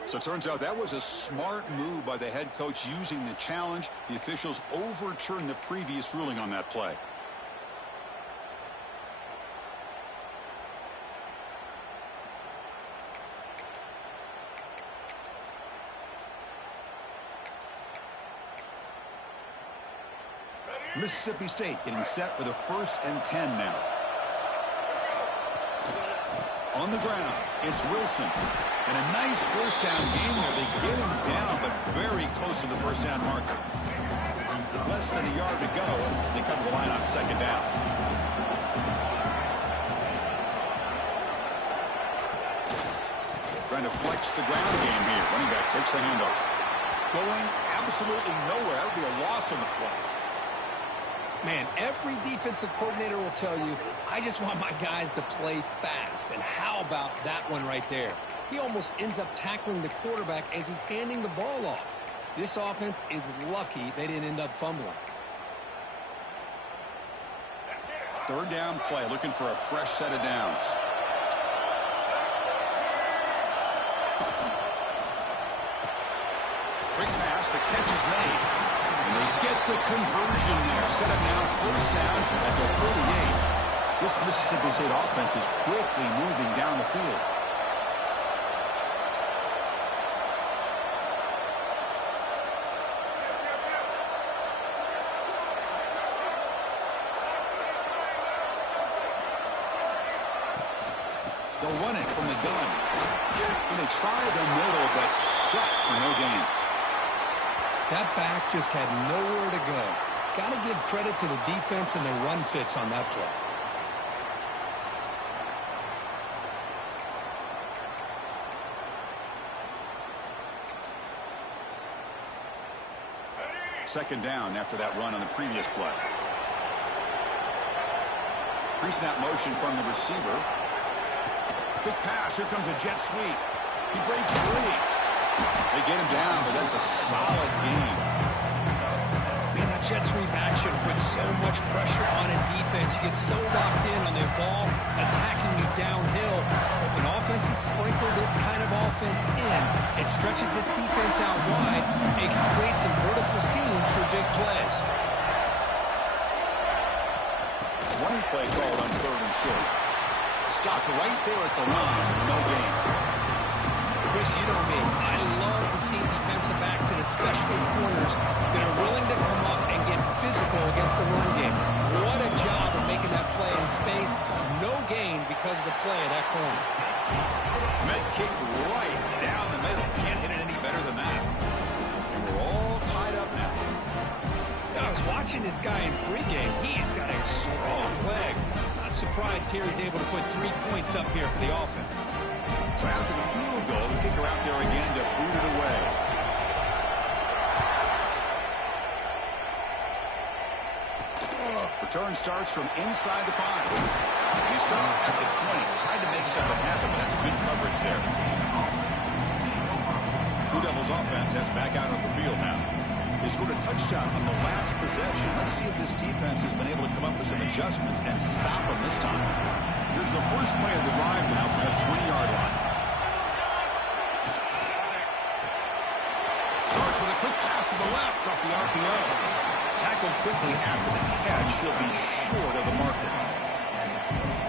So it turns out that was a smart move by the head coach using the challenge. The officials overturned the previous ruling on that play. Mississippi State getting set for the 1st and 10 now. On the ground, it's Wilson. And a nice first down gain there. They get him down, but very close to the first down marker. Less than a yard to go as they come to the line on second down. Trying to flex the ground game here. Running back takes the handoff. Going absolutely nowhere. That would be a loss on the play. Man, every defensive coordinator will tell you, I just want my guys to play fast. And how about that one right there? He almost ends up tackling the quarterback as he's handing the ball off. This offense is lucky they didn't end up fumbling. Third down play, looking for a fresh set of downs. Quick pass, the catch is made. And they get the conversion there. Set up now, first down at the 38. This Mississippi State offense is quickly moving down the field. They'll run it from the gun. And they try the middle, but stuck for no gain. That back just had nowhere to go. Got to give credit to the defense and the run fits on that play. Second down after that run on the previous play. Pre-snap motion from the receiver. Big pass. Here comes a jet sweep. He breaks free. They get him down, but that's a solid game. Man, that jet sweep action puts so much pressure on a defense. You get so locked in on their ball, attacking you downhill. But when offenses sprinkle this kind of offense in, it stretches this defense out wide and can create some vertical seams for big plays. Running play called on third and short. Stopped right there at the line. No gain. Chris, you know me. I love to see especially corners that are willing to come up and get physical against the run game. What a job of making that play in space. No gain because of the play of that corner. Med kick right down the middle. Can't hit it any better than that. And we're all tied up now. I was watching this guy in pregame. He's got a strong leg. Not surprised here he's able to put 3 points up here for the offense. So after the field goal, the kicker out there again to boot it away. Return starts from inside the 5. He stopped at the 20. Tried to make something happen, but that's good coverage there. Blue Devils offense heads back out on the field now. They scored a touchdown on the last possession. Let's see if this defense has been able to come up with some adjustments and stop them this time. Here's the first play of the drive now from the 20-yard line. Starts with a quick pass to the left off the RPO. Tackled quickly after the catch. He'll be short of the marker.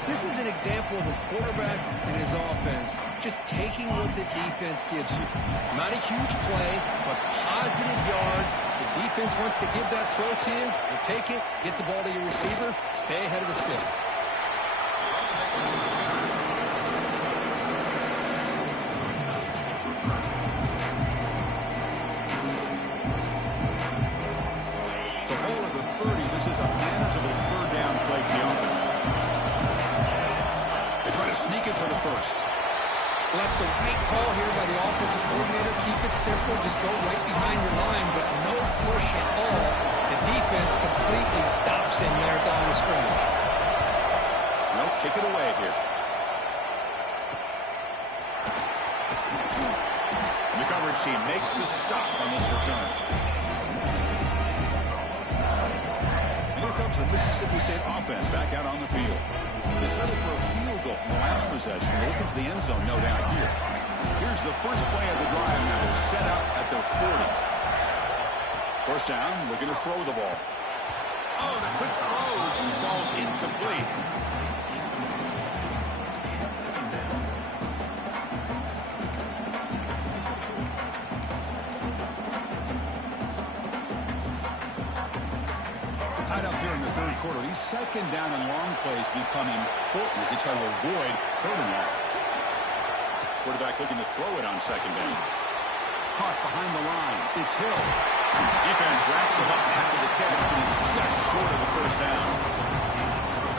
This is an example of a quarterback and his offense just taking what the defense gives you. Not a huge play, but positive yards. The defense wants to give that throw to you. You take it, get the ball to your receiver, stay ahead of the sticks. So ball at the 30. This is a manageable third down play for the offense. They try to sneak it for the first. Well, that's the right call here by the offensive coordinator. Keep it simple. Just go right behind your line, but no push at all. The defense completely stops him there at the line of scrimmage. No, kick it away here. And the coverage team makes the stop on this return. Here comes the Mississippi State offense back out on the field. They settled for a field goal in the last possession. They're looking for the end zone, no doubt here. Here's the first play of the drive now. They're set up at the 40. First down, looking to throw the ball. Oh, the quick throw falls incomplete. Tied up here in the third quarter. These second down and long plays become important as they try to avoid third and long. Quarterback looking to throw it on second down. Caught behind the line. It's Hill. Defense wraps him up after the catch, but he's just short of the first down.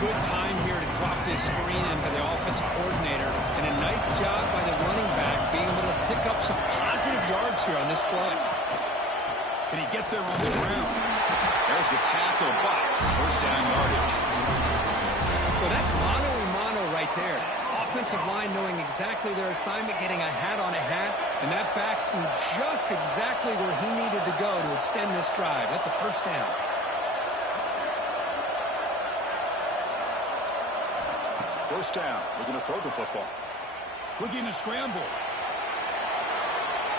Good time here to drop this screen in by the offensive coordinator, and a nice job by the running back being able to pick up some positive yards here on this play. Can he get there on the ground? There's the tackle, but first down yardage. Well, that's mano-a-mano right there. Offensive line knowing exactly their assignment, getting a hat on a hat, and that back threw just exactly where he needed to go to extend this drive. That's a first down. First down. Looking to throw the football. Looking to scramble.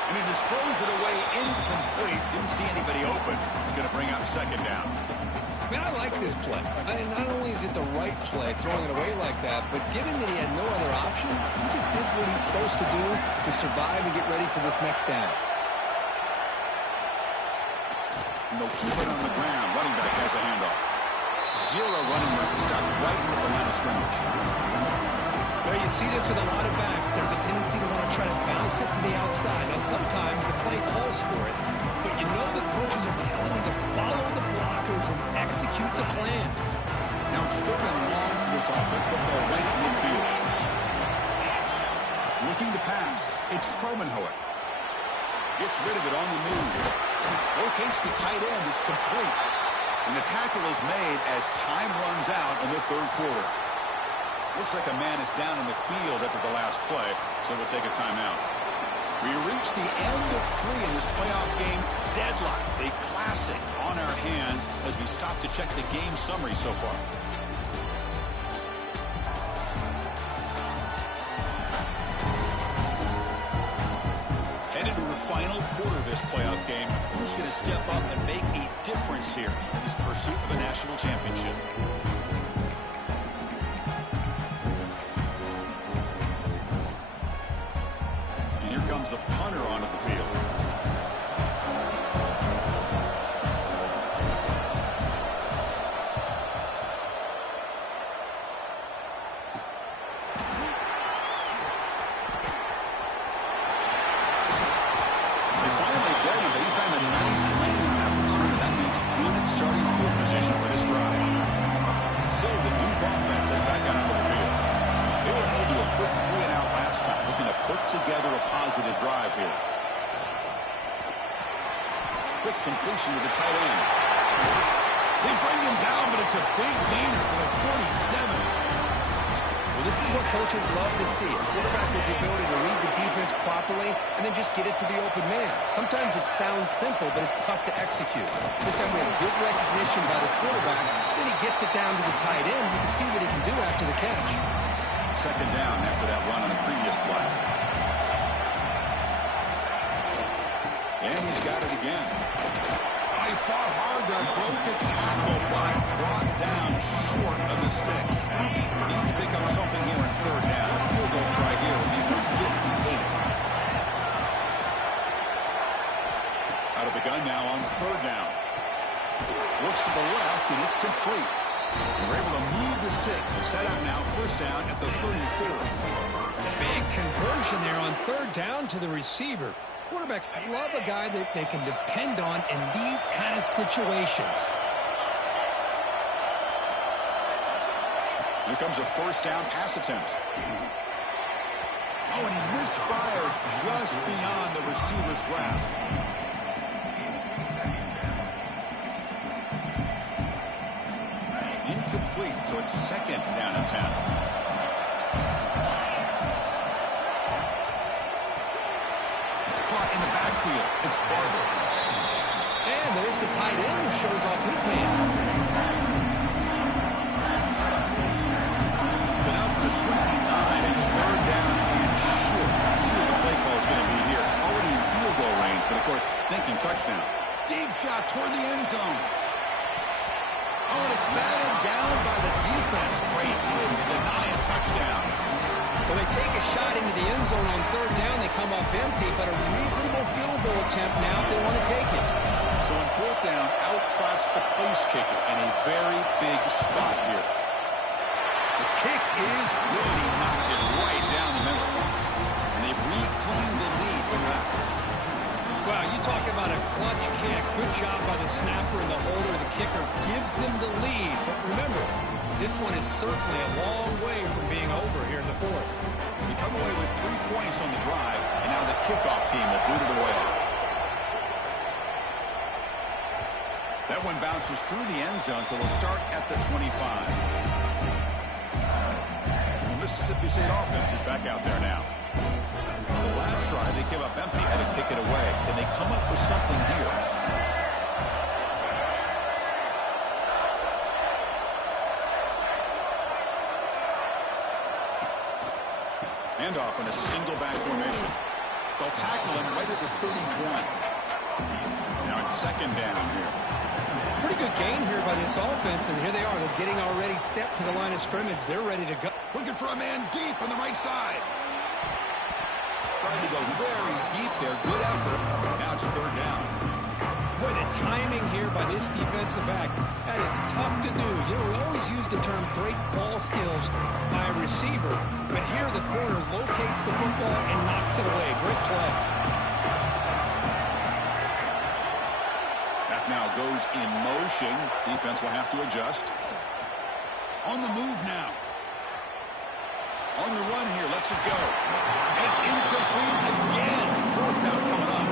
And he just throws it away incomplete. Didn't see anybody open. He's going to bring up second down. Man, I like this play. Not only is it the right play, throwing it away like that, but given that he had no other option, he just did what he's supposed to do to survive and get ready for this next down. And they'll keep it on the ground. Running back has a handoff. Zero running room. Stopped right at the line of scrimmage. Well, you see this with a lot of backs. There's a tendency to want to try to bounce it to the outside. Now, sometimes the play calls for it, but you know the coaches are telling you to follow the blockers and execute the plan. Now it's third and long for this offense. Football right at midfield. Looking to pass. It's Promenhoek. Gets rid of it on the move. Locates the tight end. It's complete. And the tackle is made as time runs out in the third quarter. Looks like a man is down in the field after the last play, so we'll take a timeout. We reach the end of 3 in this playoff game. Deadlock, a classic on our hands as we stop to check the game summary so far. Headed to the final quarter of this playoff game. Who's going to step up and make a difference here in this pursuit of a national championship? Comes the punter onto the field. quick completion to the tight end. They bring him down, but it's a big gainer for the 47. Well, this is what coaches love to see. A quarterback with the ability to read the defense properly and then just get it to the open man. Sometimes it sounds simple, but it's tough to execute. This time we have good recognition by the quarterback. Then he gets it down to the tight end. You can see what he can do after the catch. Second down after that run on the previous play. And he's got it again. He fought hard there, broke a tackle, but brought down short of the sticks. Need to pick up something here in third down. Field goal try here will be from 58. Out of the gun now on third down. Looks to the left, and it's complete. We're able to move the sticks and set up now first down at the 34. Big conversion there on third down to the receiver. Quarterbacks love a guy that they can depend on in these kind of situations. Here comes a first down pass attempt. Oh, and he misfires just beyond the receiver's grasp. Incomplete, so it's second down and 10. In the backfield, it's Barber. And there's the tight end who shows off his hands. So now for the 29, it's third down and short. See what the play call is going to be here. Already in field goal range, but of course, thinking touchdown. Deep shot toward the end zone. Oh, and it's batted down by the defense. Great move to deny a touchdown. Well, they take a shot into the end zone on third down. They come up empty, but a reasonable field goal attempt now if they want to take it. So on fourth down, out trots the place kicker in a very big spot here. The kick is good. He knocked it right down the middle. And they've reclaimed the lead with that. Wow, you talk about a clutch kick. Good job by the snapper and the holder. The kicker gives them the lead. But remember, this one is certainly a long way from being over here in the fourth. We come away with 3 points on the drive, and now the kickoff team will boot it away. That one bounces through the end zone, so they'll start at the 25. The Mississippi State offense is back out there now. On the last drive, they came up empty, had to kick it away. Can they come up with something here? Handoff in a single back formation. They'll tackle him right at the 31. Now it's second down here. Pretty good gain here by this offense, and here they are. They're getting already set to the line of scrimmage. They're ready to go. Looking for a man deep on the right side. Trying to go very deep there. Good effort. Now it's third down. Boy, the timing here by this defensive back, that is tough to do. You know, we always use the term great ball skills by a receiver, but here the corner locates the football and knocks it away. Great play. That now goes in motion. Defense will have to adjust. On the move now. On the run here, lets it go. It's incomplete again. Fourth down coming up.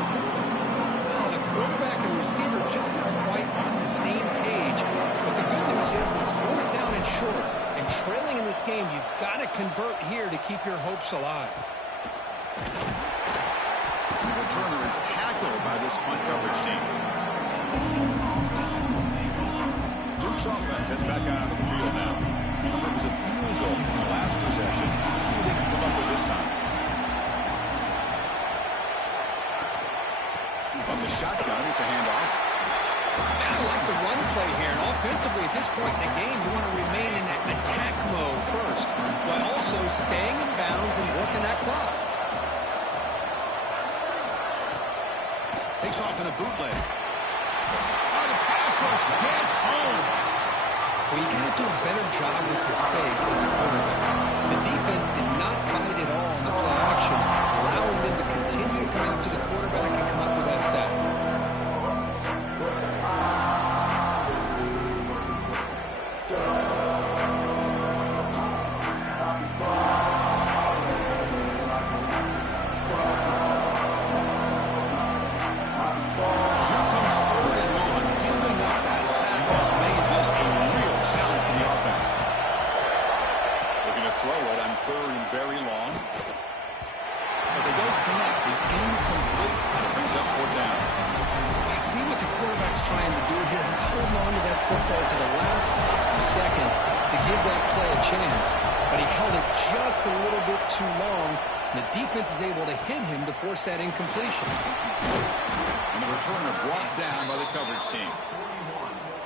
Well, the quarterback and receiver just not quite on the same page. But the good news is it's fourth down and short. And trailing in this game, you've got to convert here to keep your hopes alive. The returner is tackled by this punt coverage team. Duke's offense heads back out of the field now. Remember, it was a field goal in the last possession. Let's see what they can come up with this time. From the shotgun, it's a handoff. And I like the run play here. And offensively, at this point in the game, you want to remain in that attack mode first, while also staying in bounds and working that clock. Takes off in a bootleg. Oh, the pass rush gets home. Well, you got to do a better job with your fake as a quarterback. The defense did not bite at all in the play action, allowing them to continue to come after the quarterback and come up with that sack. Here comes trying to do here. He's holding on to that football to the last possible second to give that play a chance. But he held it just a little bit too long. The defense is able to hit him to force that incompletion. And the returner brought down by the coverage team.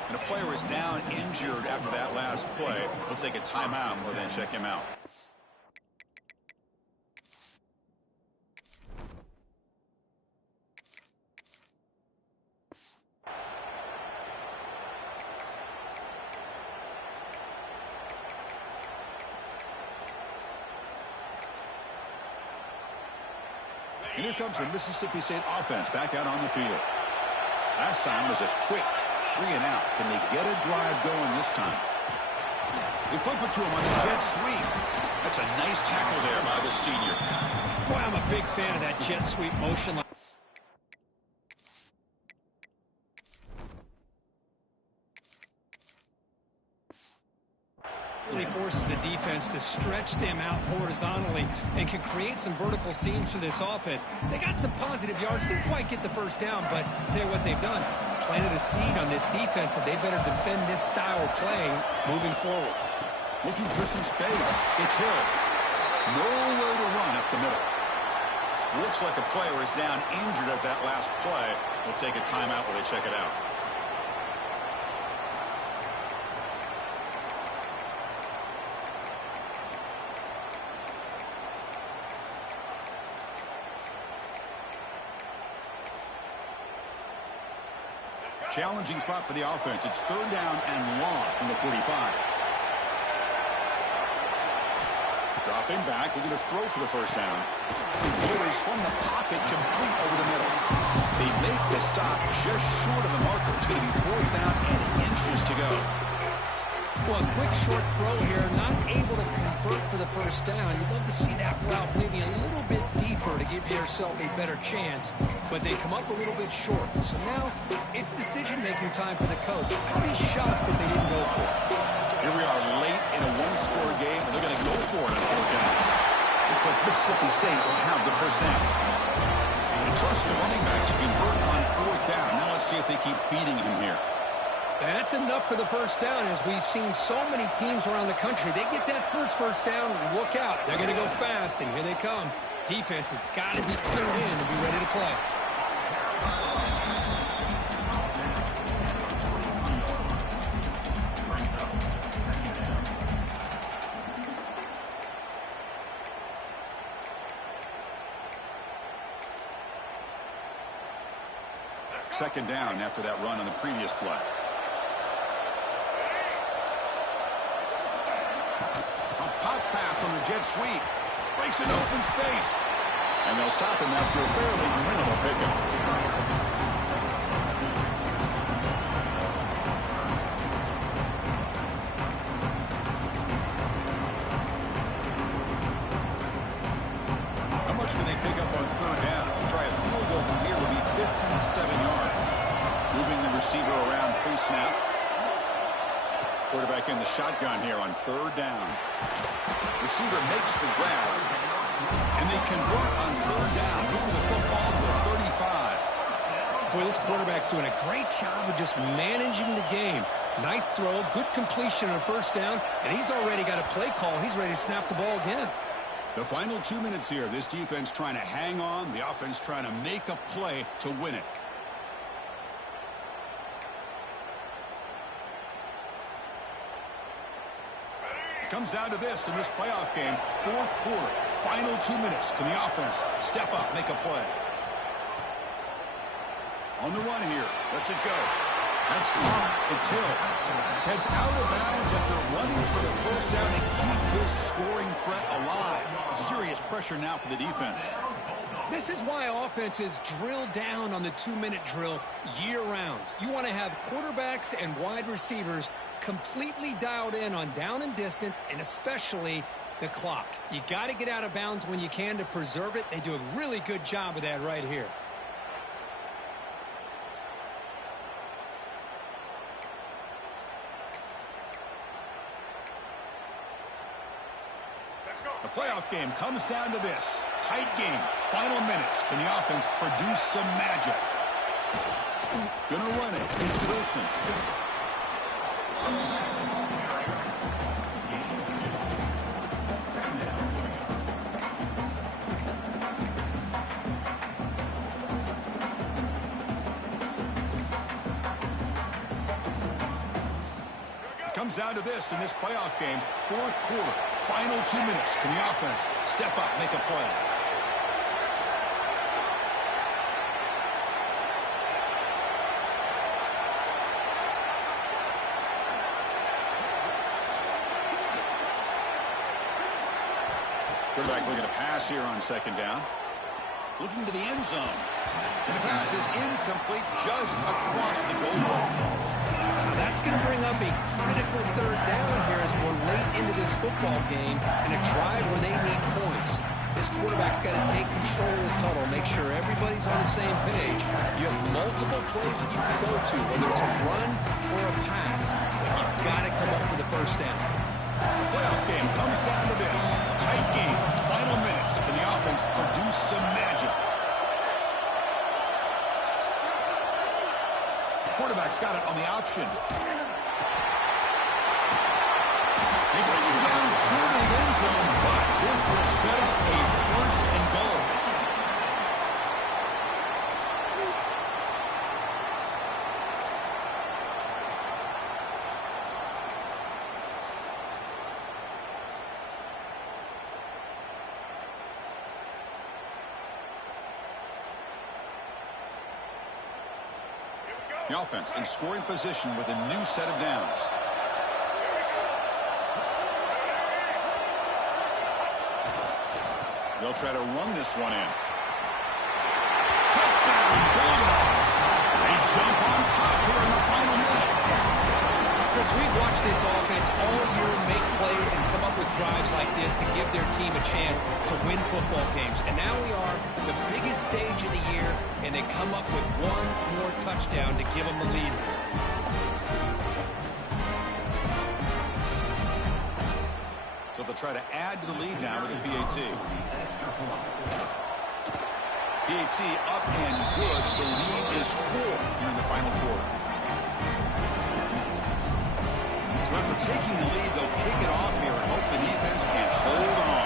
And a player is down injured after that last play. We'll take a timeout. We'll then check him out. And here comes the Mississippi State offense back out on the field. Last time was a quick 3-and-out. Can they get a drive going this time? They flip it to him on the jet sweep. That's a nice tackle there by the senior. Boy, I'm a big fan of that jet sweep motion. Really forces the defense to stretch them out horizontally and can create some vertical seams for this offense. They got some positive yards. Didn't quite get the first down, but I'll tell you what they've done. Planted a seed on this defense, and they better defend this style of play moving forward. Looking for some space. It's Hill. Nowhere to run up the middle. Looks like a player is down injured at that last play. We'll take a timeout while they check it out. Challenging spot for the offense. It's 3rd down and long from the 45. Dropping back. We're going to throw for the first down. Here is from the pocket, complete over the middle. They make the stop just short of the marker. It's going to be 4th down and inches to go. Well, a quick short throw here, not able to convert for the first down. You'd love to see that route maybe a little bit deeper to give yourself a better chance, but they come up a little bit short. So now it's decision-making time for the coach. I'd be shocked if they didn't go for it. Here we are late in a one-score game, and they're going to go for it on 4th down. Looks like Mississippi State will have the first down. And trust the running back to convert on 4th down. Now let's see if they keep feeding him here. That's enough for the first down, as we've seen so many teams around the country. They get that first down, look out. They're going to go fast, and here they come. Defense has got to be cleared in to be ready to play. Second down after that run on the previous play. A pop pass on the jet sweep. Breaks an open space. And they'll stop him after a fairly minimal pickup. How much can they pick up on 3rd down? Try a field goal from here would be 57 yards. Moving the receiver around pre-snap. Quarterback in the shotgun here on 3rd down. Receiver makes the grab. And they convert on 3rd down. Moving the football to the 35. Boy, this quarterback's doing a great job of just managing the game. Nice throw, good completion on 1st down, and he's already got a play call. He's ready to snap the ball again. The final 2 minutes here. This defense trying to hang on. The offense trying to make a play to win it. It comes down to this in this playoff game. 4th quarter. Final 2 minutes. Can the offense step up, make a play? On the run here. Lets it go. That's caught. It's Hill. Heads out of bounds after running for the first down to keep this scoring threat alive. Serious pressure now for the defense. This is why offenses drill down on the 2-minute drill year-round. You want to have quarterbacks and wide receivers completely dialed in on down and distance, and especially the clock. You got to get out of bounds when you can to preserve it. They do a really good job of that right here. The playoff game comes down to this. Tight game. Final minutes. Can the offense produce some magic? Gonna run it. It's Wilson. Comes down to this in this playoff game. Fourth quarter, final 2 minutes. Can the offense step up, make a play? Quarterback looking to pass here on second down. Looking to the end zone. And the pass is incomplete, just across the goal line. That's going to bring up a critical third down here as we're late into this football game in a drive where they need points. This quarterback's got to take control of this huddle, make sure everybody's on the same page. You have multiple plays that you can go to, whether it's a run or a pass. You've got to come up with a first down. The playoff game comes down to this. Tight game, final minutes, and the offense produce some magic. Quarterback's got it on the option. They bring him down short of the end zone, but this will set up a first and goal. The offense in scoring position with a new set of downs. They'll try to run this one in. Touchdown, Bulldogs. They jump on top here in the final minute. Chris, we've watched this offense all year make plays and come up with drives like this to give their team a chance to win football games. And now we are the biggest stage of the year, and they come up with one more touchdown to give them the lead. So they'll try to add to the lead now with a PAT. PAT up and good. So the lead is 4 here in the final quarter. So after taking the lead, they'll kick it off here and hope the defense can hold on.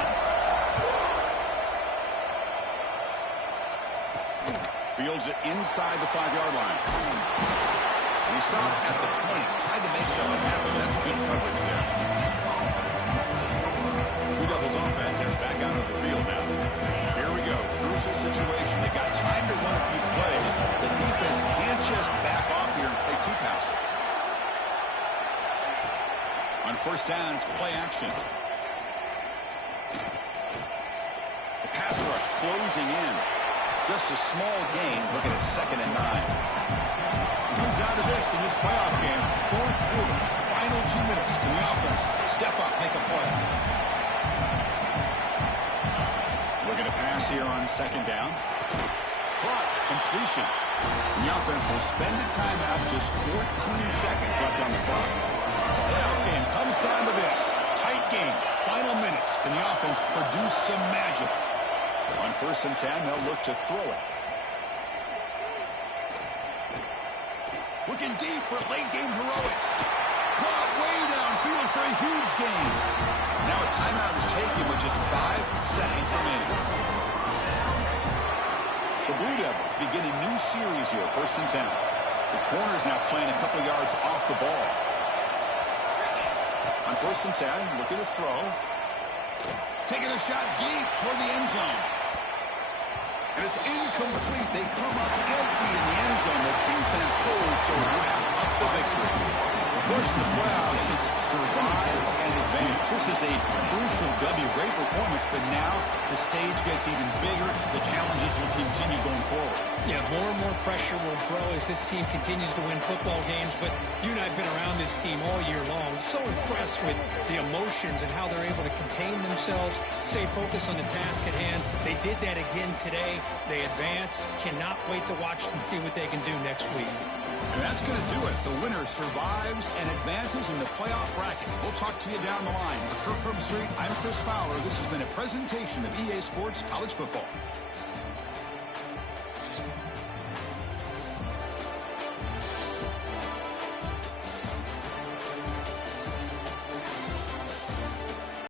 Fields it inside the 5-yard line. And he stopped at the 20. Tried to make something happen. That's good coverage there. Blue Devils offense has back out of the field now. Here we go. Crucial situation. They got time to run a few plays. The defense can't just back off here and play too passive. On first down, it's play action. The pass rush closing in. Just a small gain, looking at 2nd and 9. Comes down to this in this playoff game. Fourth quarter, final 2 minutes. Can the offense step up, make a play? Looking to pass here on second down. Clock completion. And the offense will spend a timeout, just 14 seconds left on the clock. Playoff game comes down to this. Tight game, final minutes. Can the offense produce some magic? On 1st and 10, they'll look to throw it. Looking deep for late-game heroics. Brought way downfield for a huge gain. Now a timeout is taken with just 5 seconds remaining. The Blue Devils begin a new series here, 1st and 10. The corner's now playing a couple yards off the ball. On 1st and 10, looking to throw. Taking a shot deep toward the end zone. And it's incomplete. They come up empty in the end zone. The defense holds to wrap up the victory. Of course, in the playoffs, it's survive and advance. This is a crucial W. Great performance, but now the stage gets even bigger. The challenges will continue going forward. Yeah, more and more pressure will grow as this team continues to win football games. But you and I have been around this team all year long. So impressed with the emotions and how they're able to contain themselves, stay focused on the task at hand. They did that again today. They advance. Cannot wait to watch and see what they can do next week. And that's going to do it. The winner survives and advances in the playoff bracket. We'll talk to you down the line. For Kirk Herbstreit, I'm Chris Fowler. This has been a presentation of EA Sports College Football.